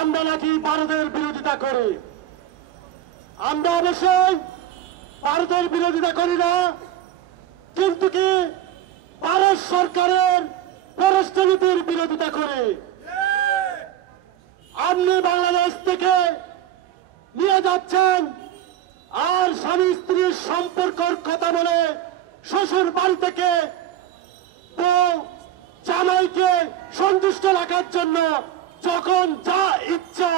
আমরা নাকি ভারতের বিরোধিতা করি। আমরা অবশ্যই ভারতের বিরোধিতা করি না, কিন্তু কি ভারত সরকারের পররাষ্ট্রনীতির বিরোধিতা করি। আপনি বাংলাদেশ থেকে নিয়ে যাচ্ছেন আর স্বামী স্ত্রীর সম্পর্কের কথা বলে শ্বশুর বাড়ি থেকে বউ জামাইকে সন্তুষ্ট রাখার জন্য যখন যা ইচ্ছা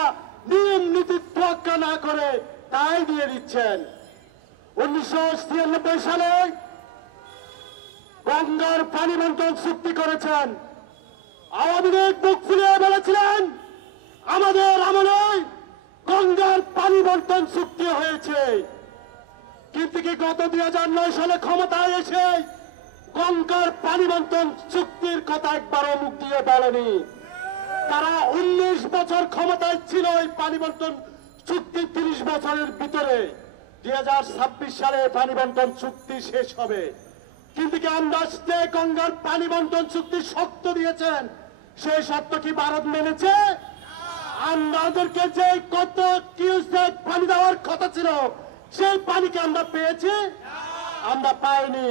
নিয়ম নীতি তোয়াক্কা না করে তাই দিয়ে দিচ্ছেন। 1993 সালে গঙ্গার পানি বন্টন চুক্তি করেছেন। আওয়ামী লীগ বুক ফুলিয়ে বলেছিলেন আমাদের আমলে গঙ্গার পানি বন্টন চুক্তি হয়েছে, কিন্তু কি গত 2009 সালে ক্ষমতায় এসে গঙ্গার পানি বন্টন চুক্তির কথা একবারও মুখ দিয়ে বলেনি। তারা 19 বছর ক্ষমতায় ছিল এই পানি বন্টন চুক্তি 30 বছরের ভিতরে 2026 সালে পানি বন্টন চুক্তি শেষ হবে, কিন্তু কি আমরা যে গঙ্গার পানি বন্টন চুক্তি শর্ত দিয়েছেন সেই শর্ত কি ভারত মেনেছে? আমাদেরকে যে কত কিউসেক পানি দেওয়ার কথা ছিল সেই পানিকে আমরা পেয়েছি? আমরা পাইনি।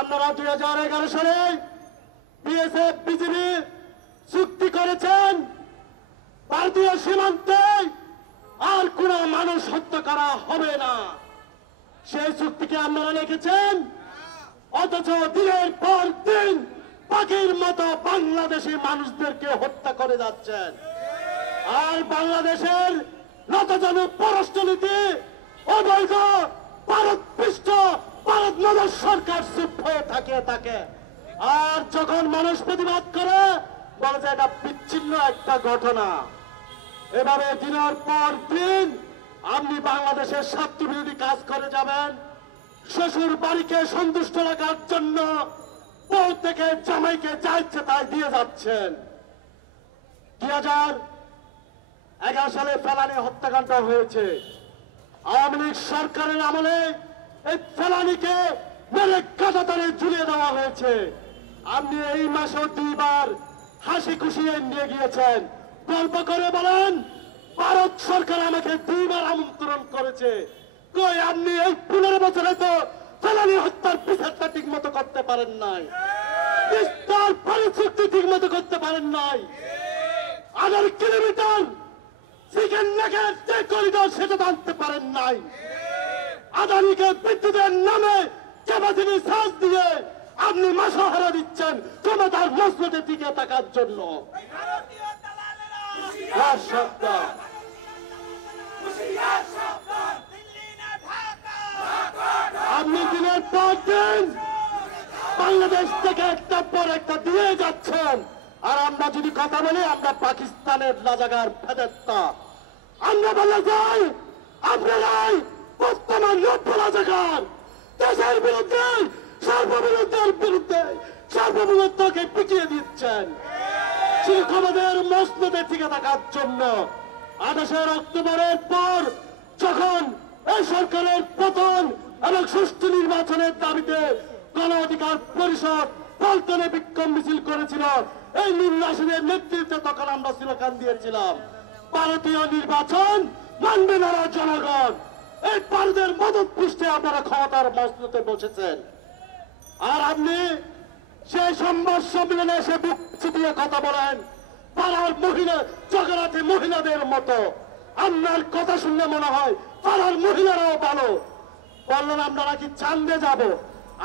আপনারা 2011 সালে বিএসএফ বিজিবি চুক্তি করেছেন ভারতীয় সীমান্তে আর কোন মানুষ হত্যা করা হবে না, সেই চুক্তিকে আপনারা লিখেছেন, অথচ দিনের পর দিন পাখির মতো বাংলাদেশি মানুষদেরকে হত্যা করে যাচ্ছেন। আর বাংলাদেশের নতজানু পররাষ্ট্রনীতি অবৈধ ভারত পৃষ্ঠ ভারত নজর সরকার চুপ হয়ে থাকে। আর যখন মানুষ প্রতিবাদ করে বলে যে এটা বিচ্ছিন্ন একটা ঘটনা। এভাবে দিনের পর দিন আপনি বাংলাদেশের স্বার্থ বিরোধী কাজ করে যাবেন, শ্বশুর বাড়িকে সন্তুষ্ট রাখার জন্য বউ থেকে জামাইকে যা ইচ্ছে তাই দিয়ে যাচ্ছেন। 2011 সালে ফেলানি হত্যাকাণ্ড হয়েছে। আওয়ামী লীগ সরকারের আমলে এই ফেলানিকে মেরে কাঁটাতারে ঝুলিয়ে দেওয়া হয়েছে। আপনি এই মাসে 2 বার হাসি খুশি নিয়ে গিয়েছেন, গল্প করে বলেন ভারত সরকার আমাকে 2 বার আমন্ত্রণ করেছে। কই আপনি এই 15 বছরে তো ফেলানি হত্যার বিচারটা ঠিক মতো করতে পারেন নাই, বিস্তার পরিচুক্তি ঠিক মতো করতে পারেন নাই। 1.5 কিলোমিটার চিকেন নেকের যে করিডোর সেটা টানতে পারেন নাই। আদানিকে বিদ্যুতের নামে ক্যাপাসিটি চার্জ দিয়ে আপনি মাসহারা দিচ্ছেন ক্ষমতার মসনদে দিকে থাকার জন্য। আপনি দিনের পর দিন বাংলাদেশ থেকে একটা পর একটা দিয়ে যাচ্ছেন। আর আমরা যদি কথা বলি আমরা পাকিস্তানের রাজাকার ফেরেশতা। আমরা বলে যাই আপনারাই বর্তমান নব্য রাজাকার, দেশের বিরুদ্ধে সার্বভৌমত্বের বিরুদ্ধে সার্বভৌমত্বকে পিছিয়ে দিচ্ছেন ক্ষমতার মসনদে টিকে থাকার জন্য। 28 অক্টোবরের পর যখন এই সরকারের পতন এবং সুষ্ঠু নির্বাচনের দাবিতে গণ অধিকার পরিষদ পল্টনে বিক্ষোভ মিছিল করেছিল এই নির্বাচনের নেতৃত্বে, তখন আমরা স্লোগান দিয়েছিলাম ভারতীয় নির্বাচন মানবে না জনগণ। এই ভারতের মদত পুষ্টে আপনারা ক্ষমতার মসনদে বসেছেন। আর আপনি সেই সংবাদ সম্মেলনে এসে বুক চিতিয়ে কথা বলেন পাড়ার মহিলা জগরাতে মহিলাদের মতো। আপনার কথা শুনলে মনে হয় পাড়ার মহিলারাও ভালো। বললেন আমরা নাকি চাঁদে যাব।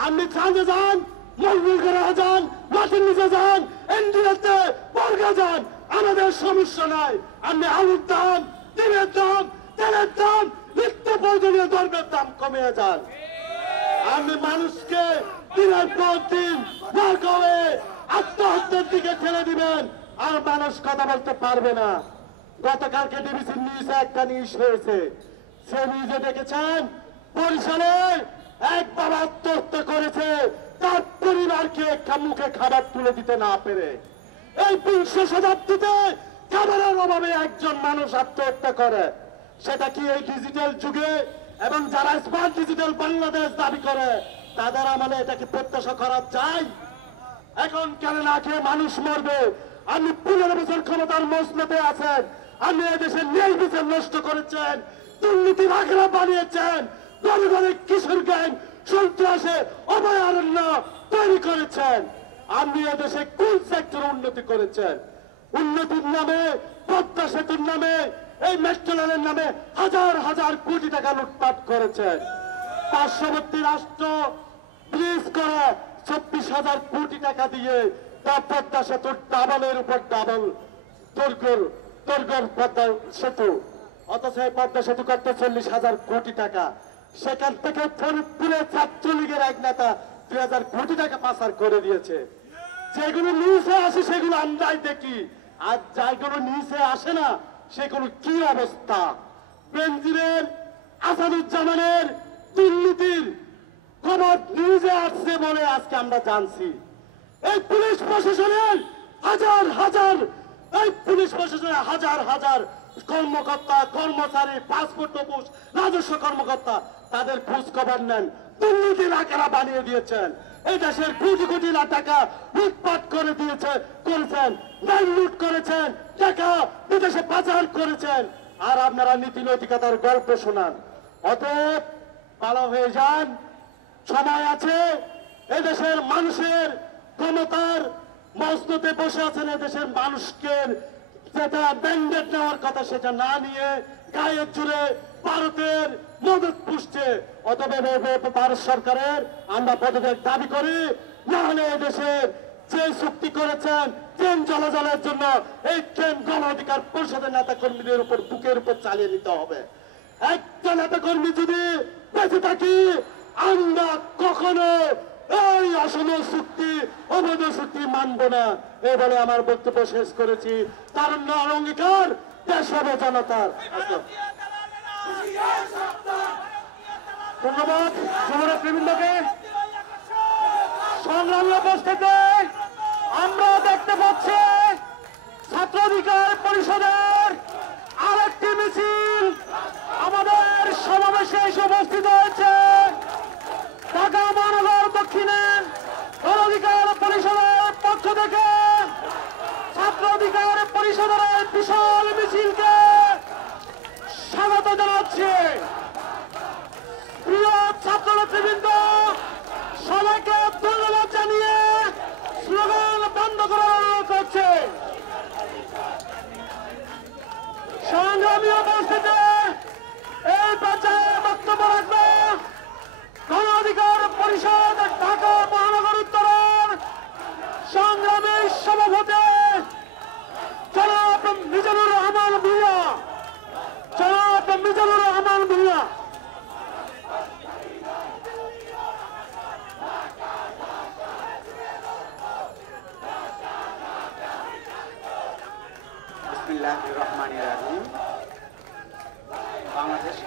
আপনি চাঁদে যান, মজবুর করে যান, মাটির নিচে যান, এনডিএতে বর্গা যান, আমাদের সমস্যা নাই। আপনি আলুর দাম, ডিমের দাম, তেলের দাম, নিত্য প্রয়োজনীয় দ্রব্যের দাম কমিয়ে যান। আপনি মানুষকে দিনের পর দিন না করে আত্মহত্যার দিকে ঠেলে দিবেন, আর মানুষ কথা বলতে পারবে না। গতকালকে ডিবিসি নিউজে একটা নিউজ হয়েছে, সে নিউজে দেখেছেন বরিশালে এক বাবা আত্মহত্যা করেছে তার পরিবারকে মুখে খাবার তুলে দিতে না পেরে। এই 20 শতাব্দীতে খাবারের অভাবে একজন মানুষ আত্মহত্যা করে, সেটা কি এই ডিজিটাল যুগে এবং যারা স্মার্ট ডিজিটাল বাংলাদেশ দাবি করে তাদের আমলে এটা কি প্রত্যাশা করা যায়? এখন কেন না খেয়ে মানুষ মরবে? আপনি 15 বছর ক্ষমতার মসনদে আছেন, আপনি এদেশের ন্যায় বিচার নষ্ট করেছেন, দুর্নীতির আখড়া বানিয়েছেন, ঘরে ঘরে কিশোর গ্যাং সন্ত্রাসে অভয়ারণ্য তৈরি করেছেন। আপনি এদেশে কোন সেক্টর উন্নতি করেছেন? উন্নতির নামে, পদ্মা সেতুর নামে, এই মেট্রো রেলের নামে হাজার হাজার কোটি টাকা লুটপাট করেছেন। পার্শ্ববর্তী রাষ্ট্র ব্রিজ করে 26,000 কোটি টাকা দিয়ে তা পদ্মা সেতুর ডাবলের উপর ডাবল দৈর্ঘ্যের পদ্মা সেতু, অথচ এই পদ্মা সেতু করতে 40,000 কোটি টাকা। সেখান থেকে ফরিদপুরে ছাত্রলীগের এক নেতা 2,000 কোটি টাকা পাচার করে দিয়েছে। যেগুলো নিচে আসে সেগুলো আমরাই দেখি, আর যেগুলো নিচে আসে না সেগুলো কি অবস্থা। বেনজিরের, আসাদুজ্জামানের দুর্নীতির খবর নিউজে আসছে বলে আজকে আমরা জানছি। এই পুলিশ প্রশাসনের হাজার হাজার কর্মকর্তা, কর্মচারী, পাসপোর্ট অফিস, রাজস্ব কর্মকর্তা, তাদের খোঁজ খবর নেন। দুর্নীতির আকারা বানিয়ে দিয়েছেন। এই দেশের কোটি কোটি টাকা লুটপাট করে করেছেন, ব্যাংক লুট করেছেন, টাকা বিদেশে পাচার করেছেন, আর আপনারা নীতি নৈতিকতার গল্প শোনান। অতএব ভালো হয়ে যান, সময় আছে। এদেশের মানুষের ক্ষমতার মস্ততে বসে আছেন। এদেশের মানুষকে যেটা ব্যান্ডেড নেওয়ার কথা সেটা না নিয়ে গায়ের জুড়ে ভারতের মদত পুষছে। অতএব ভারত সরকারের আমরা পদত্যাগ দাবি করি, না হলে এদেশের যে চুক্তি করেছেন ট্রেন চলাচলের জন্য, এই ট্রেন গণ অধিকার পরিষদের নেতা কর্মীদের উপর বুকের উপর চালিয়ে নিতে হবে। একটা নেতা কর্মী যদি বেঁচে থাকি, আমরা কখনো এই অসম চুক্তি, অবৈধ চুক্তি মানব না। এই বলে আমার বক্তব্য শেষ করেছি। তারুণ্যের অঙ্গীকার দেশ হবে জনতার। ধন্যবাদ যুবরাজবৃন্দকে। সংগ্রামী উপস্থিতি আমরা দেখতে পাচ্ছি ছাত্র অধিকার পরিষদের আরেকটি মিছিল আমাদের সমাবেশে এসে উপস্থিত হয়েছে। ঢাকা মহানগর দক্ষিণে গণ অধিকার পরিষদের পক্ষ থেকে ছাত্র অধিকার পরিষদের বিশাল মিছিলকে স্বাগত জানাচ্ছি। প্রিয় ছাত্র নেতৃবৃন্দ, সবাইকে ধন্যবাদ জানিয়ে স্লোগান বন্ধ করার অনুরোধ করছে। সংগ্রামী উপস্থিতি এই পর্যায়ে বক্তব্য রাখবে গণ অধিকার পরিষদ ঢাকা মহানগর উত্তরের সংগ্রামী সভাপতি জনাব মিজানুর রহমান ভূঁইয়া। জনাব মিজানুর রহমান ভূঁইয়া। বিসমিল্লাহির রহমানির রহিম। বাংলাদেশ